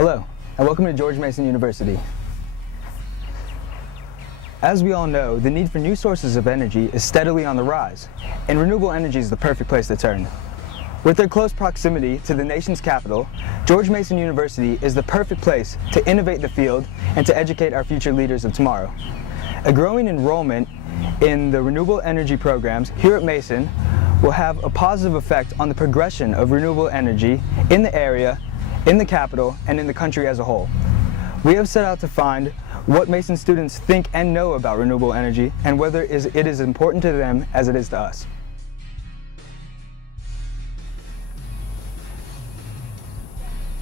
Hello, and welcome to George Mason University. As we all know, the need for new sources of energy is steadily on the rise, and renewable energy is the perfect place to turn. With their close proximity to the nation's capital, George Mason University is the perfect place to innovate the field and to educate our future leaders of tomorrow. A growing enrollment in the renewable energy programs here at Mason will have a positive effect on the progression of renewable energy in the area, in the capital, and in the country as a whole. We have set out to find what Mason students think and know about renewable energy and whether it is important to them as it is to us.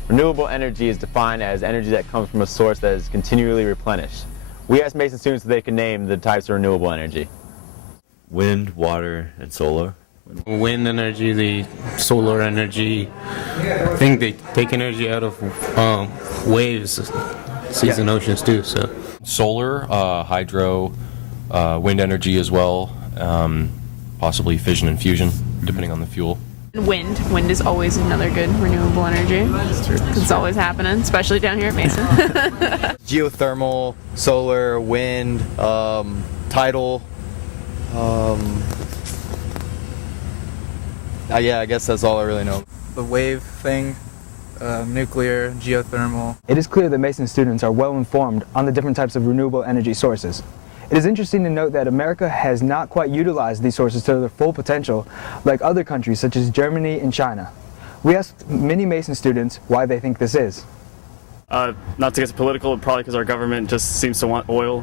Renewable energy is defined as energy that comes from a source that is continually replenished. We asked Mason students if they could name the types of renewable energy. Wind, water, and solar. Wind energy, the solar energy. I think they take energy out of waves, seas and oceans too. So solar, hydro, wind energy as well, possibly fission and fusion, depending on the fuel. Wind is always another good renewable energy. It's always happening, especially down here at Mason. Geothermal, solar, wind, tidal. Yeah, I guess that's all I really know. The wave thing, nuclear, geothermal. It is clear that Mason students are well informed on the different types of renewable energy sources. It is interesting to note that America has not quite utilized these sources to their full potential like other countries such as Germany and China. We asked many Mason students why they think this is. Not to get political, probably because our government just seems to want oil.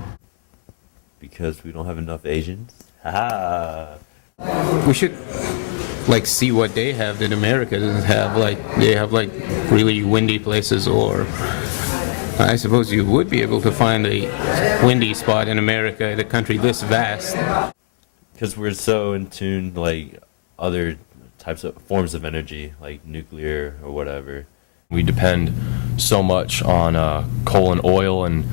Because we don't have enough Asians. Ha! we should see what they have that America doesn't have. They have really windy places, or I suppose you would be able to find a windy spot in America in a country this vast. Because we're so in tune, other types of forms of energy, like nuclear or whatever. We depend so much on coal and oil, and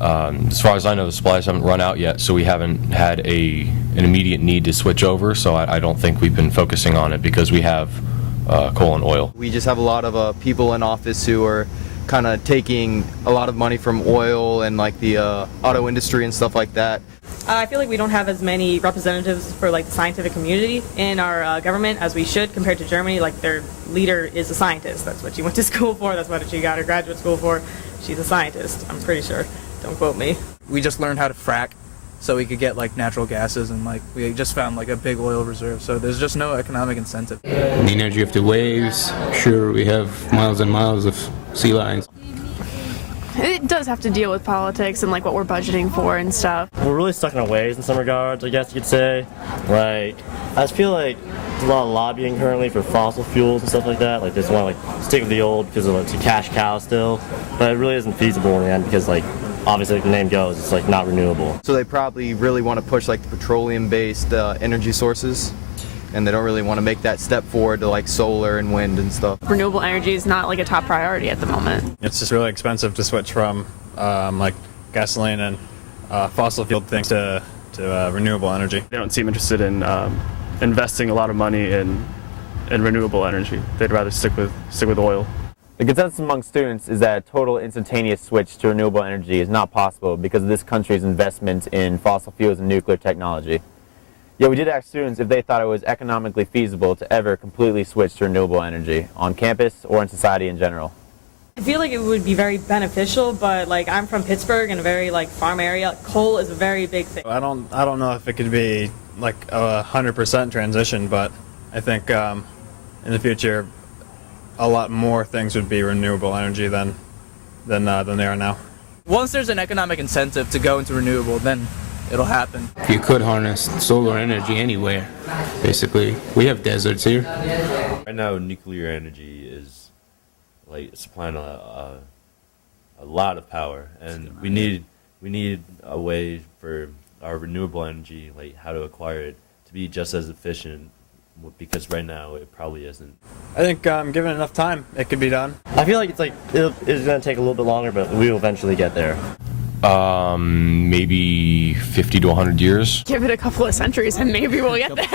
as far as I know, the supplies haven't run out yet, so we haven't had an immediate need to switch over, so I don't think we've been focusing on it because we have coal and oil. We just have a lot of people in office who are kind of taking a lot of money from oil and the auto industry and stuff like that. I feel like we don't have as many representatives for the scientific community in our government as we should compared to Germany. Their leader is a scientist. That's what she went to school for. That's what she got her graduate school for. She's a scientist, I'm pretty sure. Don't quote me. We just learned how to frack so we could get natural gases, and we just found a big oil reserve, so there's just no economic incentive. The energy of the waves, sure, we have miles and miles of sea lines. It does have to deal with politics and what we're budgeting for and stuff. We're really stuck in our ways in some regards, I guess you could say. I just feel there's a lot of lobbying currently for fossil fuels and stuff like that. They just want to stick with the old because it's a cash cow still. But it really isn't feasible in the end because obviously the name goes, it's not renewable. So they probably really want to push the petroleum-based energy sources, and they don't really want to make that step forward to solar and wind and stuff. Renewable energy is not a top priority at the moment. It's just really expensive to switch from gasoline and fossil fuel things to renewable energy. They don't seem interested in investing a lot of money in renewable energy. They'd rather stick with oil. The consensus among students is that a total instantaneous switch to renewable energy is not possible because of this country's investment in fossil fuels and nuclear technology. Yet we did ask students if they thought it was economically feasible to ever completely switch to renewable energy on campus or in society in general. I feel it would be very beneficial, but I'm from Pittsburgh in a very farm area. Coal is a very big thing. I don't know if it could be 100% transition, but I think in the future a lot more things would be renewable energy than they are now. Once there's an economic incentive to go into renewable, then it'll happen. You could harness solar energy anywhere, basically. We have deserts here. Right now, nuclear energy is supplying a lot of power, and we need a way for our renewable energy, how to acquire it, to be just as efficient, because right now it probably isn't. I think given enough time, it could be done. I feel it's going to take a little bit longer, but we will eventually get there. Maybe 50 to 100 years. Give it a couple of centuries and maybe we'll get there.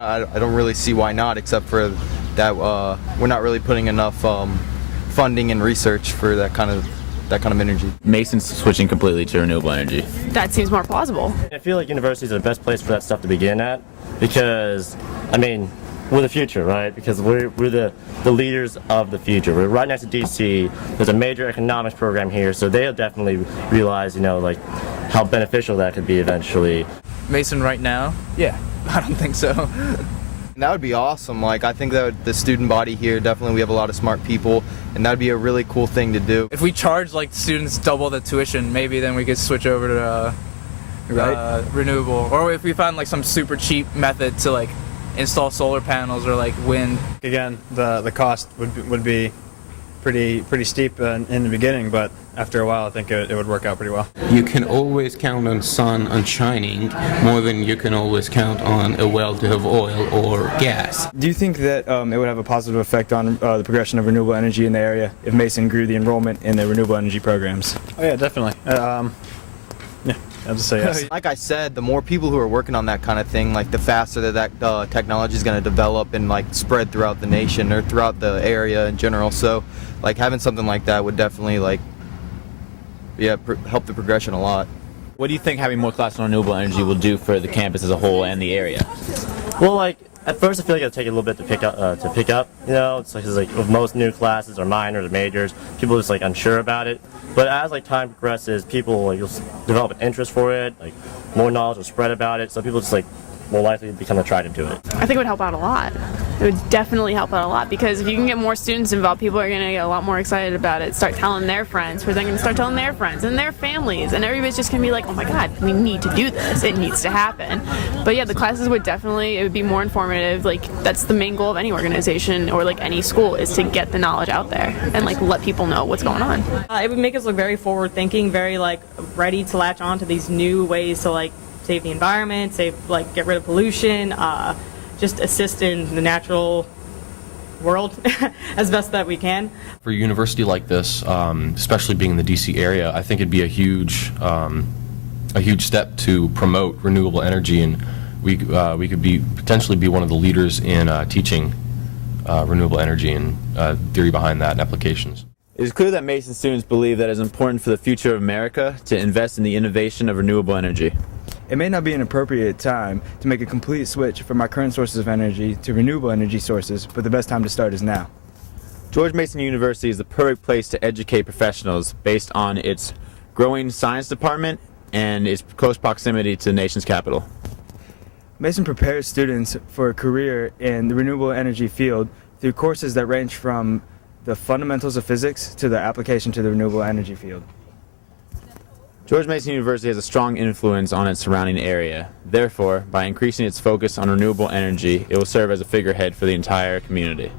I don't really see why not, except for that we're not really putting enough funding and research for that kind of energy. Mason's switching completely to renewable energy. That seems more plausible. I feel like universities are the best place for that stuff to begin at because, I mean, we're the future, right? Because we're the leaders of the future. We're right next to DC. There's a major economics program here, so they'll definitely realize, like how beneficial that could be eventually. Mason right now? Yeah, I don't think so. That would be awesome. Like, I think that the student body here, definitely we have a lot of smart people, and that would be a really cool thing to do. If we charge like students double the tuition, maybe then we could switch over to renewable. Or if we found like some super cheap method to like install solar panels or like wind. Again, the cost would be pretty steep in the beginning, but after a while I think it would work out pretty well. You can always count on sun on shining more than you can always count on a well to have oil or gas. Do you think that it would have a positive effect on the progression of renewable energy in the area if Mason grew the enrollment in the renewable energy programs? Oh yeah, definitely. Yeah, I'll just say yes. Like I said, the more people who are working on that kind of thing, like the faster that technology is going to develop and like spread throughout the nation or throughout the area in general. So like having something like that would definitely like help the progression a lot. What do you think having more classes on renewable energy will do for the campus as a whole and the area? Well, like at first I feel like it'll take a little bit to pick up. It's like with most new classes or minors or majors, people are just like unsure about it. But as like time progresses, people you'll develop an interest for it, like more knowledge will spread about it, so people just like more likely become attracted to it. I think it would help out a lot. It would definitely help out a lot because if you can get more students involved, people are going to get a lot more excited about it, start telling their friends, who are then going to start telling their friends and their families, and everybody's just going to be like, oh my god, we need to do this, it needs to happen. But yeah, the classes would it would be more informative. Like that's the main goal of any organization or like any school is to get the knowledge out there and like let people know what's going on. It would make us look very forward thinking, very like ready to latch on to these new ways to like save the environment, get rid of pollution, just assist in the natural world as best that we can. For a university like this, especially being in the DC area, I think it'd be a huge step to promote renewable energy, and we could potentially be one of the leaders in teaching renewable energy and theory behind that and applications. It is clear that Mason students believe that it is important for the future of America to invest in the innovation of renewable energy. It may not be an appropriate time to make a complete switch from our current sources of energy to renewable energy sources, but the best time to start is now. George Mason University is the perfect place to educate professionals based on its growing science department and its close proximity to the nation's capital. Mason prepares students for a career in the renewable energy field through courses that range from the fundamentals of physics to the application to the renewable energy field. George Mason University has a strong influence on its surrounding area. Therefore, by increasing its focus on renewable energy, it will serve as a figurehead for the entire community.